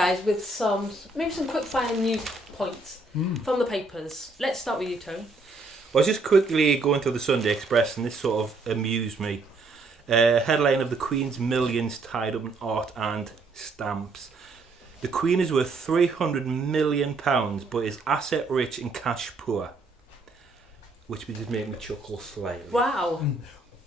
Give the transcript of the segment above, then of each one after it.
guys, with some quick fire news points from the papers. Let's start with you, Tony. I was just quickly going through the Sunday Express, and this sort of amused me. Headline of the Queen's millions tied up in art and stamps. The Queen is worth £300 million, but is asset rich and cash poor. Which just made me chuckle slightly. Wow.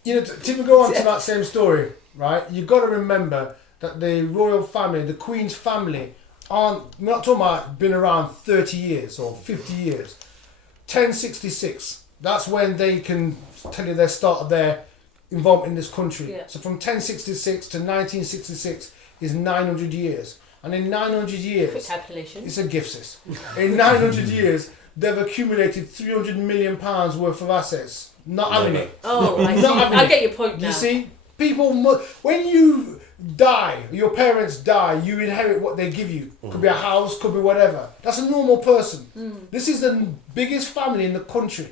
You know, to go on to that same story, right? You've got to remember that the royal family, the Queen's family, we're not talking about been around 30 years or 50 years. 1066, that's when they can tell you their start of their involvement in this country. Yeah. So from 1066 to 1966 is 900 years. And in 900 years... Quick calculation. It's a gift, sis. In 900 years, they've accumulated £300 million worth of assets. Not having it. Oh, I see. I get your point now. You see? People, when you die, your parents die, you inherit what they give you. Could be a house, could be whatever. That's a normal person. This is the biggest family in the country.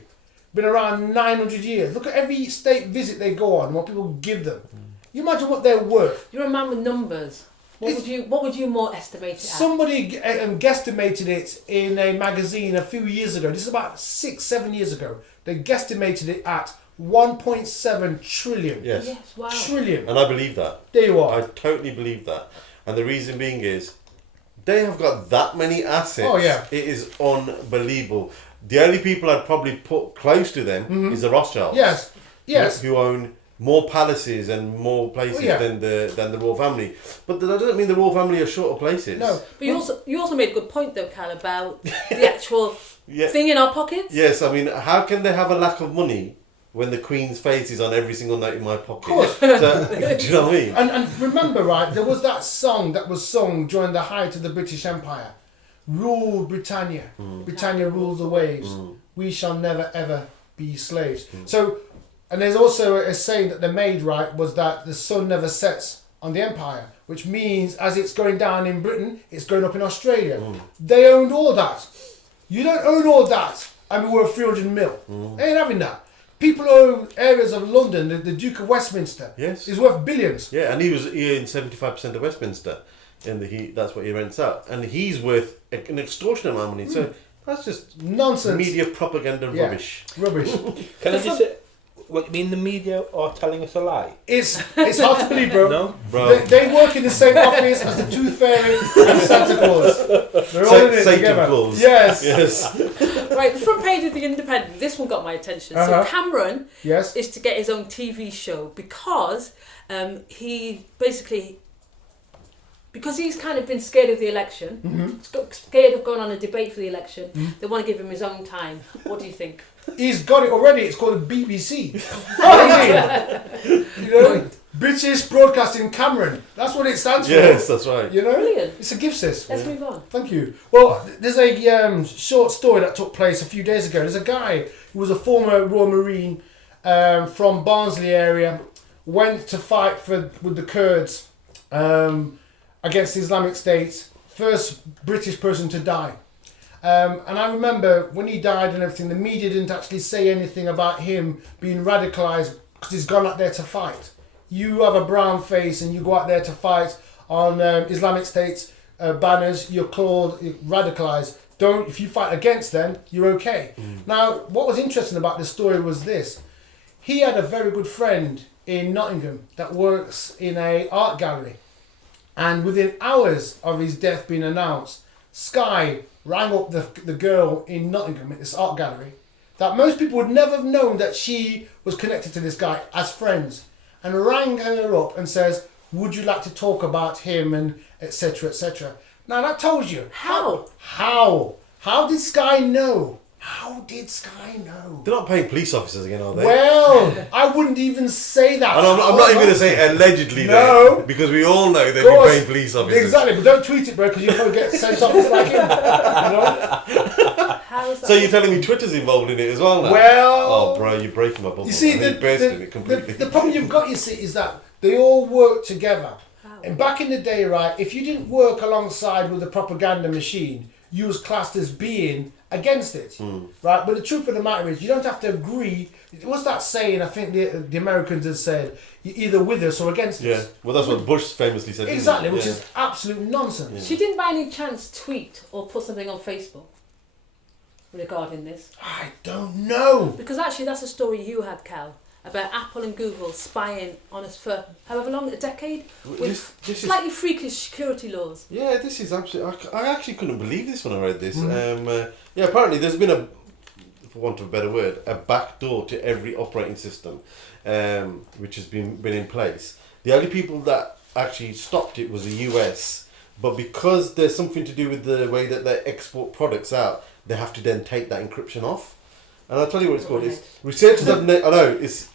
Been around 900 years. Look at every state visit they go on, what people give them. You imagine what they're worth. You're a man with numbers. What would you more estimate it at? Somebody guesstimated it in a magazine a few years ago. This is about 6-7 years ago. They guesstimated it at 1.7 trillion. Yes. Wow. Trillion. And I believe that. There you are. I totally believe that. And the reason being is, they have got that many assets. Oh, yeah. It is unbelievable. The only people I'd probably put close to them is the Rothschilds. Yes. Yes. Who own more palaces and more places than the royal family. But that doesn't mean the royal family are short of places. No. But you also made a good point though, Cal, about the actual thing in our pockets. Yes, I mean, how can they have a lack of money when the Queen's face is on every single note in my pocket? Of course. So, do you know what I mean? And remember, right, there was that song that was sung during the height of the British Empire. Rule Britannia. Britannia rules the waves. We shall never ever be slaves. So, and there's also a saying that they made, right, was that the sun never sets on the empire, which means as it's going down in Britain, it's going up in Australia. They owned all that. You don't own all that and we're worth 300 mil. They ain't having that. People own areas of London, the Duke of Westminster is worth billions. Yeah, and he owns 75% of Westminster, and that's what he rents out. And he's worth an extortionate amount of money. So that's just nonsense. Media propaganda rubbish. Rubbish. Can I just say, what you mean the media are telling us a lie? It's hard to believe, bro. No? Bro. They work in the same office as the Tooth Fairy and Santa Claus. They're all in it Satan together. Claus. Yes. Right, the front page of The Independent, this one got my attention. So Cameron is to get his own TV show because because he's kind of been scared of the election, scared of going on a debate for the election, they want to give him his own time. What do you think? He's got it already. It's called the BBC. You know, British Broadcasting Cameron. That's what it stands for. Yes, that's right. You know, brilliant. It's a gift, sis. Let's move on. Thank you. Well, there's a short story that took place a few days ago. There's a guy who was a former Royal Marine from Barnsley area, went to fight with the Kurds against the Islamic State. First British person to die. And I remember when he died and everything, the media didn't actually say anything about him being radicalised because he's gone out there to fight. You have a brown face and you go out there to fight on Islamic State's banners, you're called radicalised. If you fight against them, you're okay. Now, what was interesting about this story was this. He had a very good friend in Nottingham that works in an art gallery. And within hours of his death being announced, Sky rang up the girl in Nottingham at this art gallery that most people would never have known that she was connected to this guy as friends, and rang her up and says, would you like to talk about him and etc, etc. Now that tells you how did Sky know? How did Sky know? They're not paying police officers again, are they? Well, I wouldn't even say that. And I'm not even going to say allegedly no, because we all know they've been paying police officers. Exactly, but don't tweet it, bro, because you'll probably get sent off like him. You know? How is that? So you're telling me Twitter's involved in it as well now? Well... Oh, bro, you're breaking my bubble. You see, the problem you've got, you see, is that they all work together. And back in the day, right, if you didn't work alongside with the propaganda machine, you was classed as being against it, right? But the truth of the matter is, you don't have to agree. What's that saying? I think the Americans have said, you're either with us or against Yeah, us. well, that's what Bush famously said. Exactly, didn't which he? is absolute nonsense. She didn't by any chance tweet or put something on Facebook regarding this? I don't know. Because actually that's a story you had, Cal, about Apple and Google spying on us for however long, a decade, with This is- slightly freakish security laws. Yeah, this is absolutely. I actually couldn't believe this when I read this. Yeah, apparently there's been a, for want of a better word, a backdoor to every operating system, which has been in place. The only people that actually stopped it was the US, but because there's something to do with the way that they export products out, they have to then take that encryption off. And I'll tell you what it's called. It's researchers have. I know it's.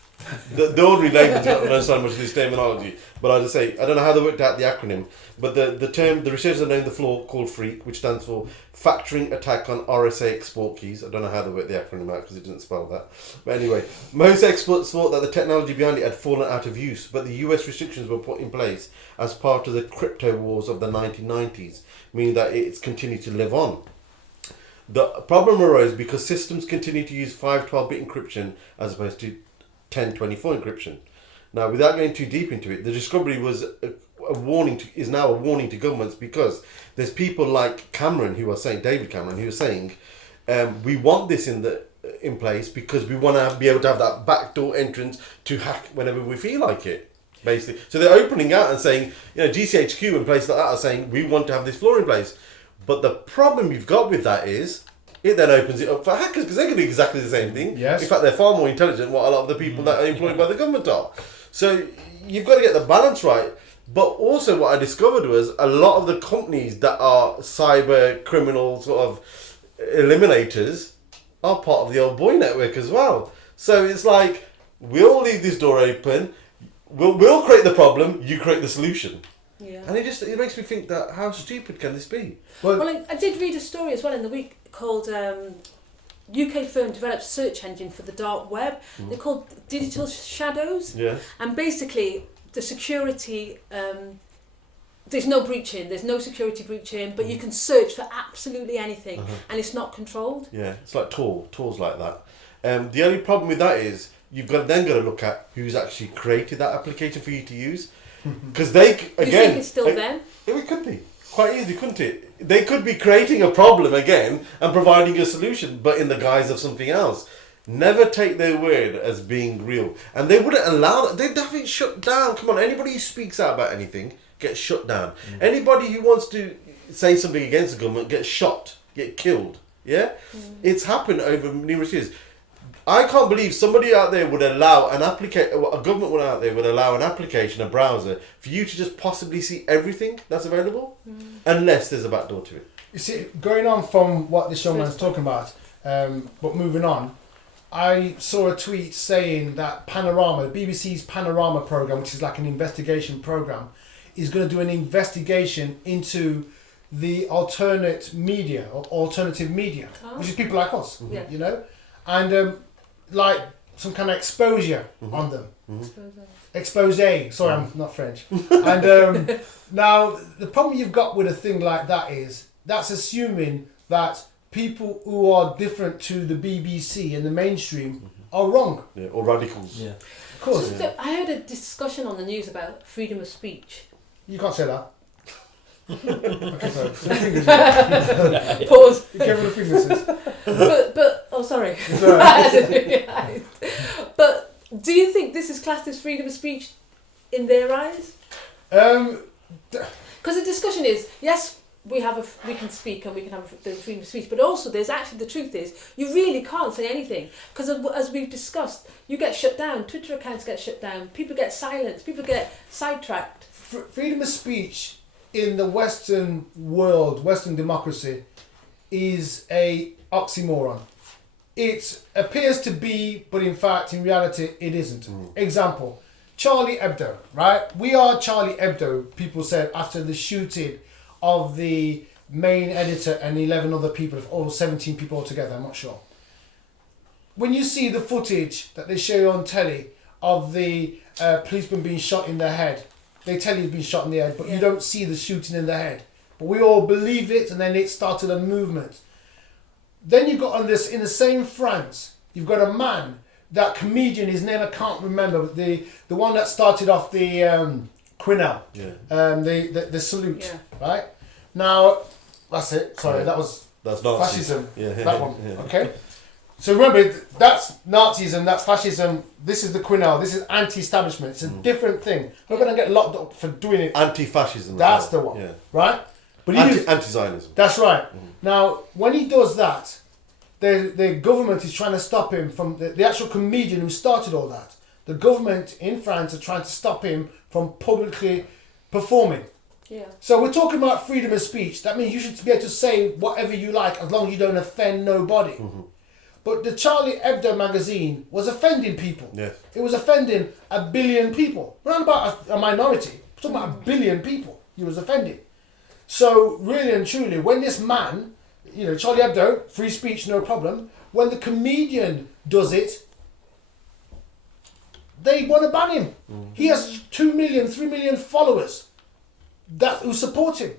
The ordinary layman don't understand much of this terminology, but I'll just say, I don't know how they worked out the acronym, but the term, the researchers have named the flaw called FREAK, which stands for Factoring Attack on RSA Export Keys. I don't know how they worked the acronym out because it didn't spell that. But anyway, most experts thought that the technology behind it had fallen out of use, but the US restrictions were put in place as part of the crypto wars of the 1990s, meaning that it's continued to live on. The problem arose because systems continue to use 512-bit encryption as opposed to 1024 encryption. Now, without going too deep into it, the discovery was a warning is now a warning to governments, because there's people like Cameron who are saying, David Cameron, who are saying, we want this in place because we want to be able to have that backdoor entrance to hack whenever we feel like it, basically. So they're opening out and saying, GCHQ and places like that are saying, we want to have this flaw in place. But the problem you've got with that is, it then opens it up for hackers, because they can do exactly the same thing. Yes. In fact, they're far more intelligent than what a lot of the people that are employed by the government are. So you've got to get the balance right. But also what I discovered was a lot of the companies that are cyber criminal sort of eliminators are part of the old boy network as well. So it's like, we'll leave this door open, we'll create the problem, you create the solution. Yeah. And it makes me think that how stupid can this be? Well, I did read a story as well in the week called UK firm develops search engine for the dark web. They're called Digital Shadows. Yeah. And basically the security, there's no breaching, there's no security breaching, but you can search for absolutely anything and it's not controlled. Yeah, it's like tools like that. The only problem with that is you've got to look at who's actually created that application for you to use. Because they, again... You think it's still them? It could be. Quite easily, couldn't it? They could be creating a problem again and providing a solution, but in the guise of something else. Never take their word as being real. And they wouldn't allow that. They'd have it shut down. Come on, anybody who speaks out about anything gets shut down. Anybody who wants to say something against the government gets shot, get killed. Yeah? It's happened over numerous years. I can't believe somebody out there would allow a government one out there would allow an application, a browser, for you to just possibly see everything that's available, unless there's a backdoor to it. You see, going on from what this young man's talking about, but moving on, I saw a tweet saying that Panorama, the BBC's Panorama programme, which is like an investigation programme, is going to do an investigation into the alternative media, which is people like us, and like some kind of exposure on them. Expose. Sorry, I'm not French. And now the problem you've got with a thing like that is that's assuming that people who are different to the BBC and the mainstream are wrong. Yeah, or radicals. Yeah. Of course. I heard a discussion on the news about freedom of speech. You can't say that. Okay, sorry. Pause. Be careful the fingers. But oh, sorry. But do you think this is classed as freedom of speech in their eyes? Because the discussion is, yes, we can speak and we can have the freedom of speech, but also there's actually, the truth is you really can't say anything, because as we've discussed, you get shut down, Twitter accounts get shut down, people get silenced, people get sidetracked. Freedom of speech in the Western world, Western democracy, is a oxymoron. It appears to be, but in fact, in reality, it isn't. Example, Charlie Hebdo, right? We are Charlie Hebdo, people said, after the shooting of the main editor and 11 other people, or 17 people altogether, I'm not sure. When you see the footage that they show you on telly of the policeman being shot in the head, they tell you he's been shot in the head, but you don't see the shooting in the head. But we all believe it, and then it started a movement. Then you've got on this, in the same France, you've got a man, that comedian, his name I can't remember, but the one that started off the Quinnell, the salute, right? Now, that's it. Sorry, that's fascism. Yeah. That one. Yeah. Okay. So remember, that's Nazism, that's fascism. This is the Quinnell. This is anti-establishment. It's a different thing. We're going to get locked up for doing it. Anti-fascism. That's the one, right? But anti-Zionism. That's right. Now, when he does that, the government is trying to stop him from the actual comedian who started all that. The government in France are trying to stop him from publicly performing. Yeah. So we're talking about freedom of speech. That means you should be able to say whatever you like as long as you don't offend nobody. But the Charlie Hebdo magazine was offending people. Yes. It was offending 1 billion people. We're not about a minority. We're talking about 1 billion people he was offending. So really and truly, when this man, Charlie Hebdo, free speech, no problem. When the comedian does it, they want to ban him. He has 2 million, 3 million followers who support him.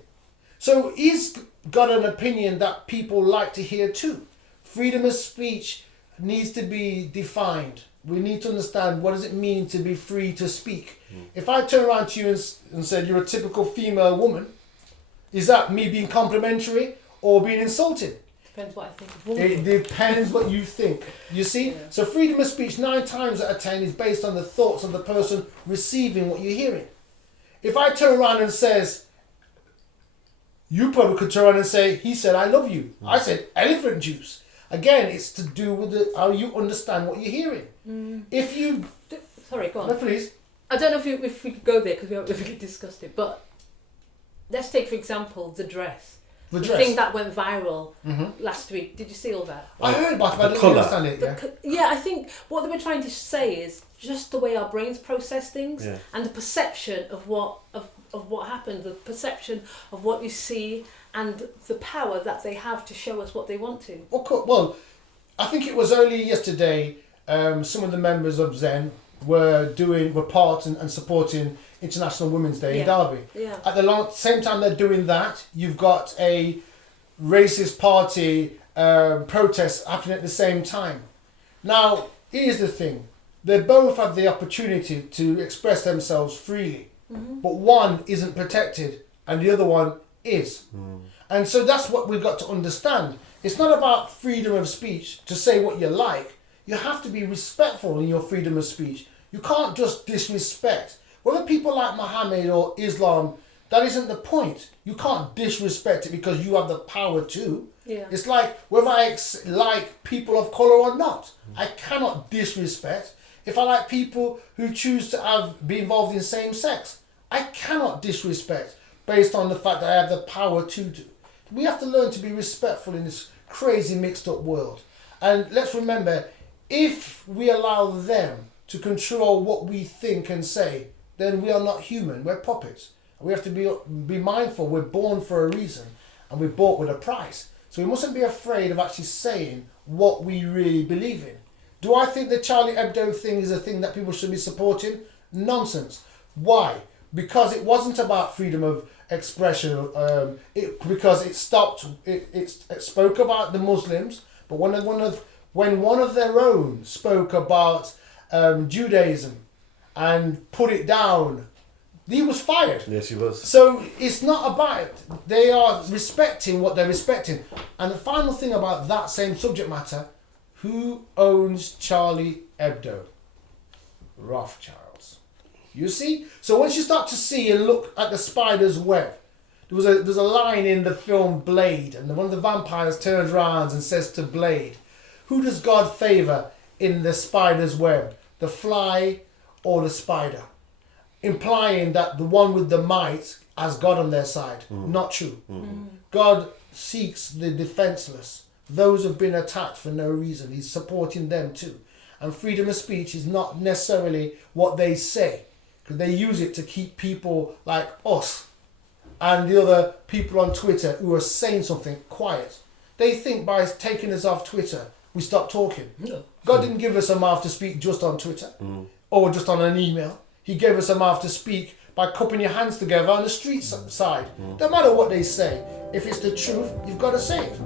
So he's got an opinion that people like to hear too. Freedom of speech needs to be defined. We need to understand, what does it mean to be free to speak? If I turn around to you and said, you're a typical female woman, is that me being complimentary or being insulting? Depends what I think of woman. It depends what you think. You see? Yeah. So freedom of speech 9 times out of 10 is based on the thoughts of the person receiving what you're hearing. If I turn around and says, you probably could turn around and say, he said, I love you. I said, elephant juice. Again, it's to do with how you understand what you're hearing. If you... Sorry, go on. No, please. I don't know if we could go there because we haven't really discussed it, but let's take, for example, the dress. The thing that went viral last week. Did you see all that? I heard about it, but I don't understand it. Yeah, I think what they were trying to say is just the way our brains process things and the perception of what happened, the perception of what you see, and the power that they have to show us what they want to. Well, I think it was only yesterday some of the members of ZeN were part and supporting International Women's Day in Derby. Yeah. At the same time they're doing that, you've got a racist party protest happening at the same time. Now, here's the thing. They both have the opportunity to express themselves freely, but one isn't protected and the other one is. And so that's what we've got to understand. It's not about freedom of speech to say what you like. You have to be respectful in your freedom of speech. You can't just disrespect. Whether people like Muhammad or Islam, that isn't the point. You can't disrespect it because you have the power to. Yeah. It's like whether I like people of colour or not. I cannot disrespect. If I like people who choose to be involved in same sex, I cannot disrespect based on the fact that I have the power to do. We have to learn to be respectful in this crazy mixed up world. And let's remember, if we allow them to control what we think and say, then we are not human, we're puppets. We have to be mindful, we're born for a reason and we're bought with a price. So we mustn't be afraid of actually saying what we really believe in. Do I think the Charlie Hebdo thing is a thing that people should be supporting? Nonsense. Why? Because it wasn't about freedom of expression, because it spoke about the Muslims, but when one of their own spoke about Judaism and put it down, he was fired. Yes, he was. So it's not about it. They are respecting what they're respecting. And the final thing about that same subject matter, who owns Charlie Hebdo? Rothschilds. You see? So once you start to see and look at the spider's web, there's a line in the film Blade, and one of the vampires turns around and says to Blade, who does God favour in the spider's web? The fly or the spider? Implying that the one with the might has God on their side. Not true. God seeks the defenceless, those who've been attacked for no reason. He's supporting them too. And freedom of speech is not necessarily what they say, because they use it to keep people like us and the other people on Twitter who are saying something quiet. They think by taking us off Twitter, we stop talking. No. God didn't give us a mouth to speak just on Twitter or just on an email. He gave us a mouth to speak by cupping your hands together on the street side. No matter what they say, if it's the truth, you've got to say it.